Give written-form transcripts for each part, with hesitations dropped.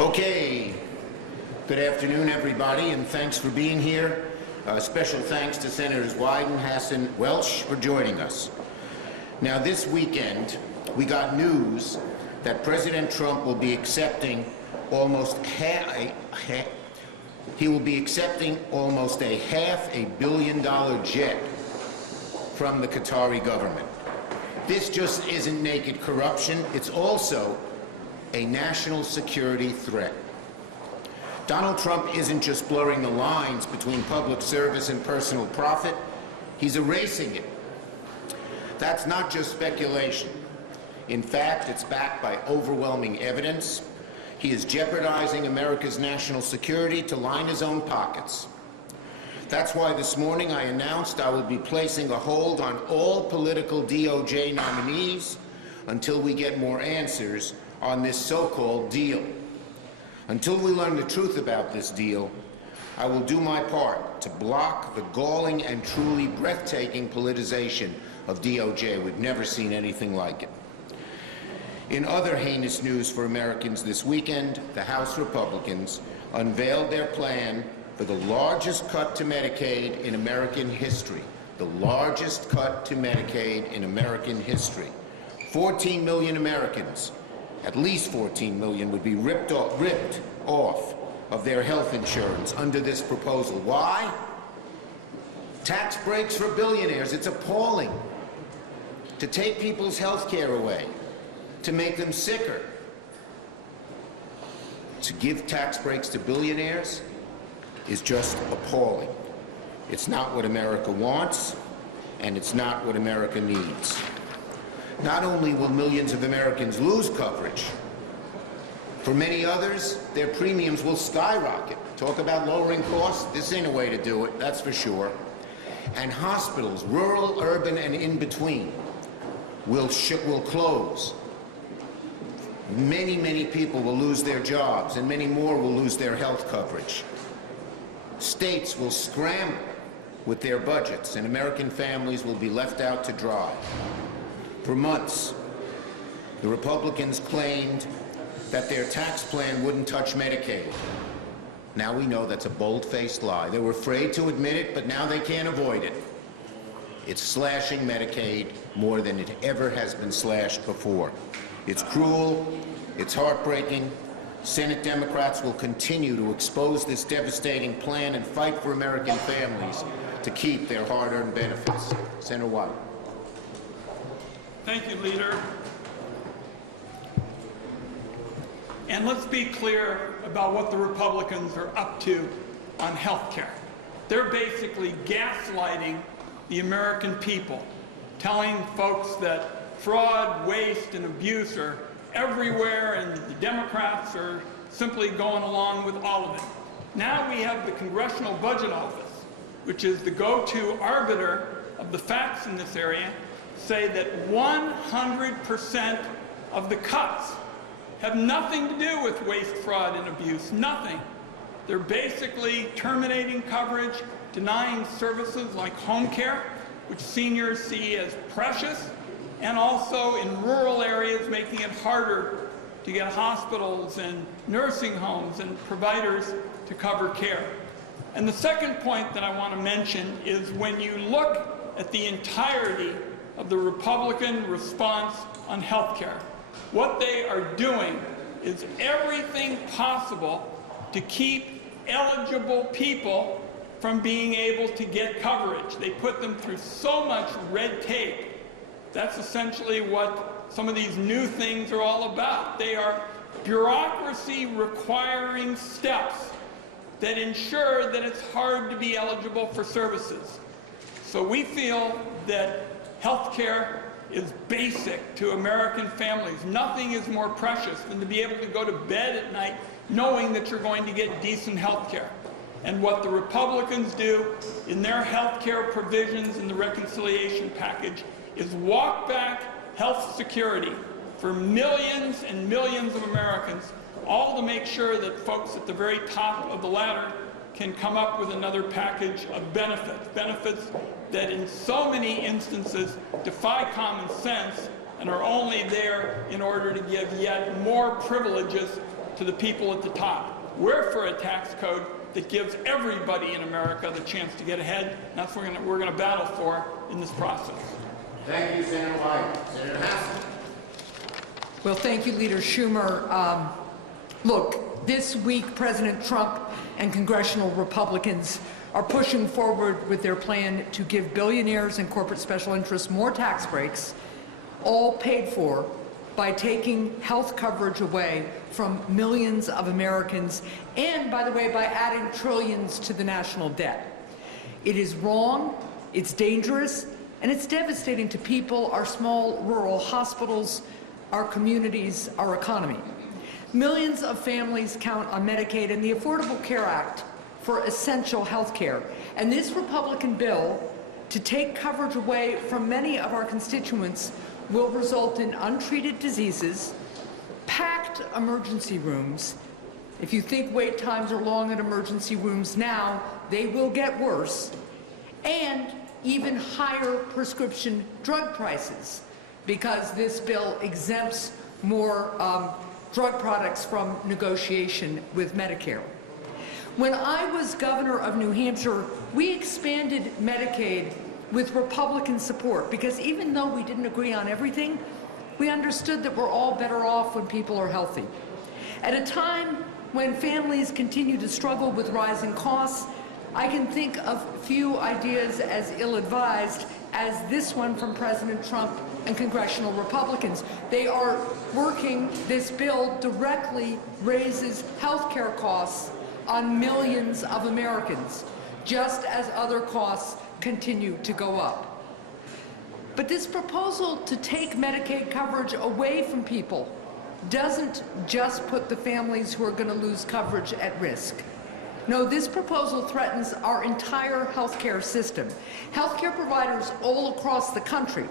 Okay, good afternoon, everybody, and thanks for being here. Special thanks to Senators Wyden, Hassan, Welch for joining us. Now, this weekend, we got news that President Trump will be accepting almost he will be accepting almost a $500 million jet from the Qatari government. This just isn't naked corruption, it's also a national security threat. Donald Trump isn't just blurring the lines between public service and personal profit, he's erasing it. That's not just speculation. In fact, it's backed by overwhelming evidence. He is jeopardizing America's national security to line his own pockets. That's why this morning I announced I will be placing a hold on all political DOJ nominees until we get more answers on this so-called deal. Until we learn the truth about this deal, I will do my part to block the galling and truly breathtaking politicization of DOJ. We've never seen anything like it. In other heinous news for Americans this weekend, the House Republicans unveiled their plan for the largest cut to Medicaid in American history. The largest cut to Medicaid in American history. 14 million Americans, at least 14 million, would be ripped off of their health insurance under this proposal. Why? Tax breaks for billionaires. It's appalling. To take people's health care away, to make them sicker. To give tax breaks to billionaires is just appalling. It's not what America wants, and it's not what America needs. Not only will millions of Americans lose coverage, for many others, their premiums will skyrocket. Talk about lowering costs, this ain't a way to do it, that's for sure. And hospitals, rural, urban, and in between, will close. Many, many people will lose their jobs, and many more will lose their health coverage. States will scramble with their budgets, and American families will be left out to dry. For months, the Republicans claimed that their tax plan wouldn't touch Medicaid. Now we know that's a bold-faced lie. They were afraid to admit it, but now they can't avoid it. It's slashing Medicaid more than it ever has been slashed before. It's cruel, it's heartbreaking. Senate Democrats will continue to expose this devastating plan and fight for American families to keep their hard-earned benefits. Senator Wyden. Thank you, Leader. And let's be clear about what the Republicans are up to on health care. They're basically gaslighting the American people, telling folks that fraud, waste, and abuse are everywhere, and the Democrats are simply going along with all of it. Now we have the Congressional Budget Office, which is the go-to arbiter of the facts in this area, say that 100% of the cuts have nothing to do with waste, fraud, and abuse, nothing. They're basically terminating coverage, denying services like home care, which seniors see as precious, and also in rural areas making it harder to get hospitals and nursing homes and providers to cover care. And the second point that I want to mention is when you look at the entirety of the Republican response on health care, what they are doing is everything possible to keep eligible people from being able to get coverage. They put them through so much red tape. That's essentially what some of these new things are all about. They are bureaucracy requiring steps that ensure that it's hard to be eligible for services. So we feel that health care is basic to American families. Nothing is more precious than to be able to go to bed at night knowing that you're going to get decent health care. And what the Republicans do in their health care provisions in the reconciliation package is walk back health security for millions and millions of Americans, all to make sure that folks at the very top of the ladder can come up with another package of benefits that in so many instances defy common sense and are only there in order to give yet more privileges to the people at the top. We're for a tax code that gives everybody in America the chance to get ahead. That's what we're going to battle for in this process. Thank you, Senator White. Senator Hassel. Well, thank you, Leader Schumer. Look, this week, President Trump and congressional Republicans are pushing forward with their plan to give billionaires and corporate special interests more tax breaks, all paid for by taking health coverage away from millions of Americans and, by the way, by adding trillions to the national debt. It is wrong, it's dangerous, and it's devastating to people, our small rural hospitals, our communities, our economy. Millions of families count on Medicaid and the Affordable Care Act for essential health care. And this Republican bill to take coverage away from many of our constituents will result in untreated diseases, packed emergency rooms. If you think wait times are long at emergency rooms now, they will get worse, and even higher prescription drug prices, because this bill exempts more drug products from negotiation with Medicare. When I was governor of New Hampshire, we expanded Medicaid with Republican support, because even though we didn't agree on everything, we understood that we're all better off when people are healthy. At a time when families continue to struggle with rising costs, I can think of few ideas as ill-advised as this one from President Trump and congressional Republicans. They are working, this bill directly raises health care costs on millions of Americans, just as other costs continue to go up. But this proposal to take Medicaid coverage away from people doesn't just put the families who are going to lose coverage at risk. No, this proposal threatens our entire healthcare system. Healthcare providers all across the country,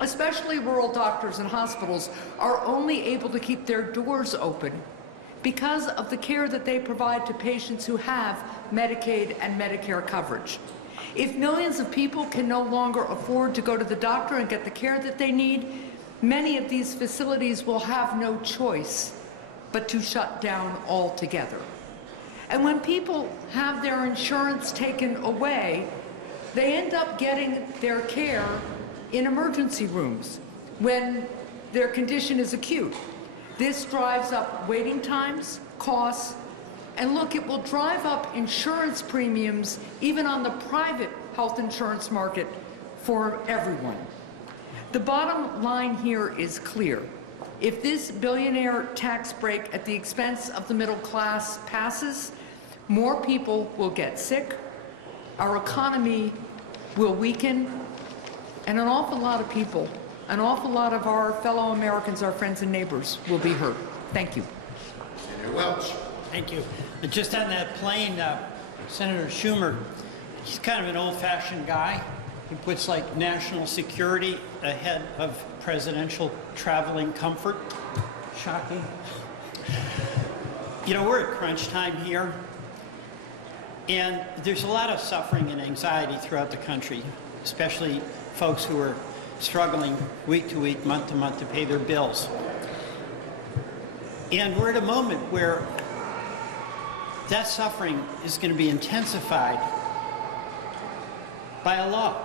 especially rural doctors and hospitals, are only able to keep their doors open because of the care that they provide to patients who have Medicaid and Medicare coverage. If millions of people can no longer afford to go to the doctor and get the care that they need, many of these facilities will have no choice but to shut down altogether. And when people have their insurance taken away, they end up getting their care in emergency rooms when their condition is acute. This drives up waiting times, costs, and look, it will drive up insurance premiums even on the private health insurance market for everyone. The bottom line here is clear. If this billionaire tax break at the expense of the middle class passes, more people will get sick, our economy will weaken, and an awful lot of people, an awful lot of our fellow Americans, our friends and neighbors, will be hurt. Thank you. Senator Welch. Thank you. Just on that plane, Senator Schumer, he's kind of an old-fashioned guy. He puts like national security ahead of presidential traveling comfort. Shocking. You know, we're at crunch time here, and there's a lot of suffering and anxiety throughout the country, especially folks who are struggling week to week, month to month to pay their bills. And we're at a moment where that suffering is going to be intensified by a law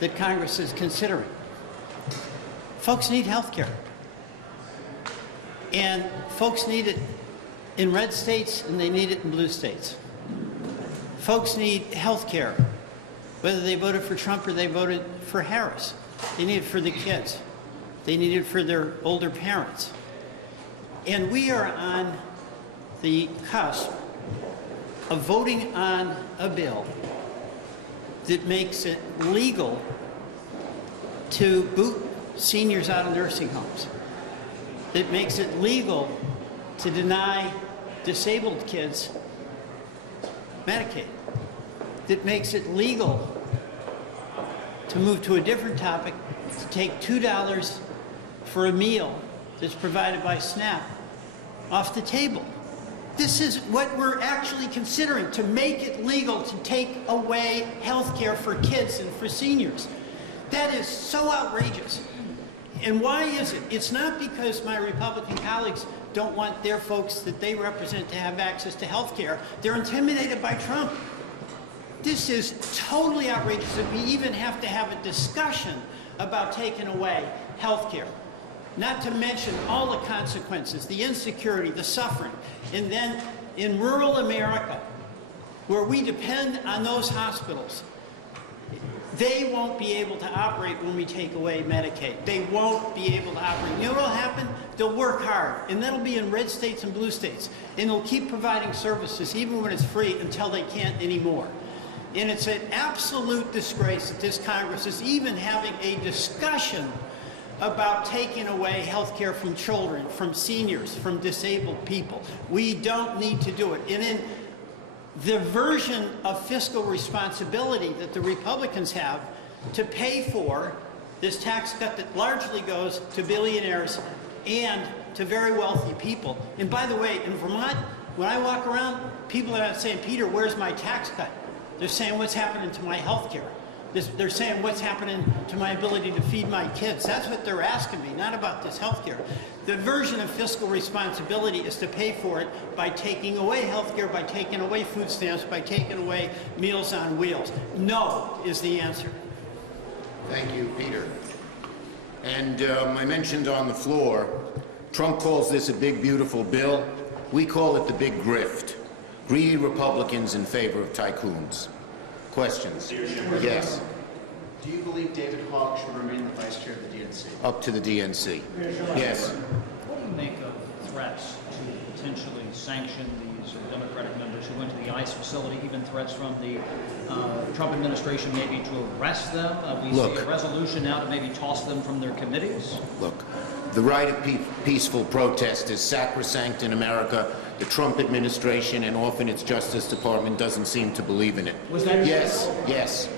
that Congress is considering. Folks need health care. And folks need it in red states and they need it in blue states. Folks need health care, whether they voted for Trump or they voted for Harris. They need it for the kids. They need it for their older parents. And we are on the cusp of voting on a bill that makes it legal to boot seniors out of nursing homes, that makes it legal to deny disabled kids Medicaid, that makes it legal to move to a different topic, to take $2 for a meal that's provided by SNAP off the table. This is what we're actually considering, to make it legal to take away health care for kids and for seniors. That is so outrageous. And why is it? It's not because my Republican colleagues don't want their folks that they represent to have access to health care. They're intimidated by Trump. This is totally outrageous that we even have to have a discussion about taking away health care. Not to mention all the consequences, the insecurity, the suffering. And then in rural America, where we depend on those hospitals, they won't be able to operate when we take away Medicaid. They won't be able to operate. You know what will happen? They'll work hard, and that'll be in red states and blue states. And they'll keep providing services even when it's free until they can't anymore. And it's an absolute disgrace that this Congress is even having a discussion about taking away health care from children, from seniors, from disabled people. We don't need to do it. And in the version of fiscal responsibility that the Republicans have to pay for this tax cut that largely goes to billionaires and to very wealthy people. And by the way, in Vermont, when I walk around, people are not saying, Peter, where's my tax cut? They're saying, what's happening to my health care? They're saying, what's happening to my ability to feed my kids? That's what they're asking me, not about this health care. The version of fiscal responsibility is to pay for it by taking away health care, by taking away food stamps, by taking away Meals on Wheels. No is the answer. Thank you, Peter. And I mentioned on the floor, Trump calls this a big, beautiful bill. We call it the big grift. Greedy Republicans in favor of tycoons. Questions? Yes. Do you believe David Hogg should remain the vice chair of the DNC? Up to the DNC. Yes. What do you make of threats to potentially sanction these Democratic members who went to the ICE facility, even threats from the Trump administration maybe to arrest them? We see a resolution now to maybe toss them from their committees. Look, the right of peaceful protest is sacrosanct in America. The Trump administration and often its Justice Department doesn't seem to believe in it. Was that yes, yes.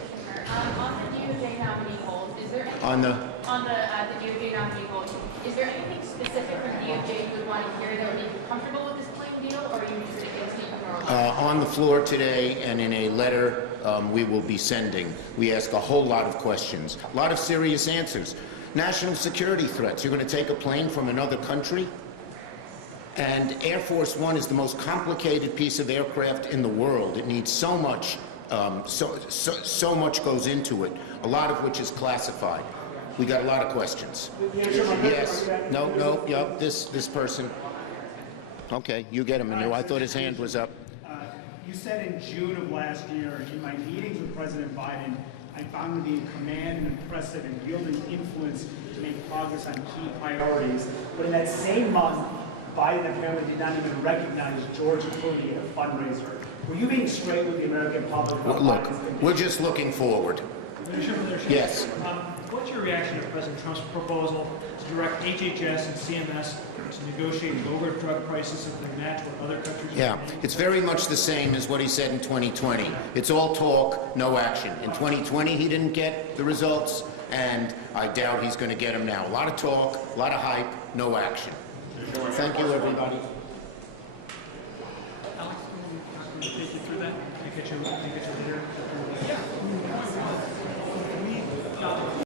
On the DOJ nominee hold, is there anything, On the DOJ nominee hold, is there anything specific from DOJ you would want to hear that would make you comfortable with this plain deal, or are you just against it? on the floor today and in a letter we will be sending, we ask a whole lot of questions, a lot of serious answers. National security threats. You're going to take a plane from another country? And Air Force One is the most complicated piece of aircraft in the world. It needs so much, so much goes into it, a lot of which is classified. We got a lot of questions. Yes. No. Yep. This person. Okay, you get him, Manu. I thought his hand was up. You said in June of last year, in my meetings with President Biden, I found him to be in command and impressive and wielding influence to make progress on key priorities. But in that same month, Biden apparently did not even recognize George Clooney at a fundraiser. Were you being straight with the American public about Look, Biden's condition? we're just looking forward. Yes. What's your reaction to President Trump's proposal to direct HHS and CMS to negotiate lower drug prices if they match what other countries are Yeah, paying? it's very much the same as what he said in 2020. It's all talk, no action. In 2020, he didn't get the results, and I doubt he's going to get them now. A lot of talk, a lot of hype, no action. Thank you, everybody. Alex, can we take you through that? Can I get your leader?